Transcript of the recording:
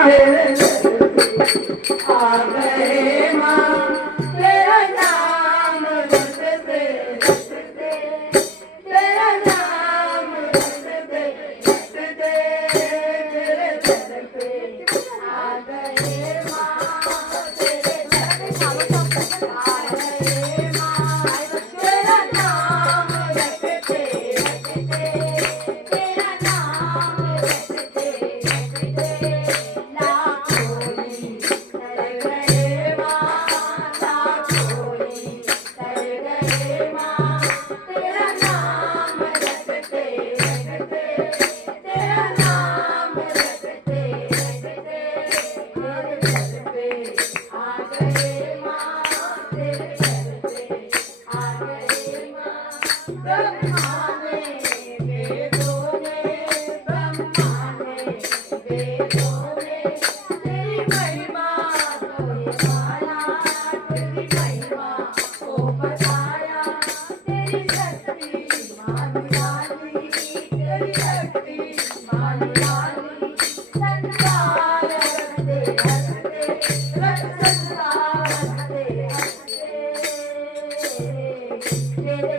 आ गए माँ तेरा नाम रटते रटते, तेरा नाम रटते रटते, तेरे दर पे आ गए माँ, तेरे दर पे आ गए माँ, तेरा नाम रटते रटते, तेरा नाम रटते रटते, लाखों तर गए माँ, लाखों तर गए माँ, तेरा नाम रटते रटते, तेरा नाम रटते रटते, तेरे दर पे आ गए माँ, तेरे दर पे आ गए माँ। ब्रह्मा ने वेदों ने, ब्रह्मा ने वेदों ने, तेरी महिमा को माना, तेरी महिमा को बताया, तेरी शक्ति मान जानी, तेरी शक्ति मान जानी, संसार हंसते हंसते, संसार हंसते हंसते, तेरे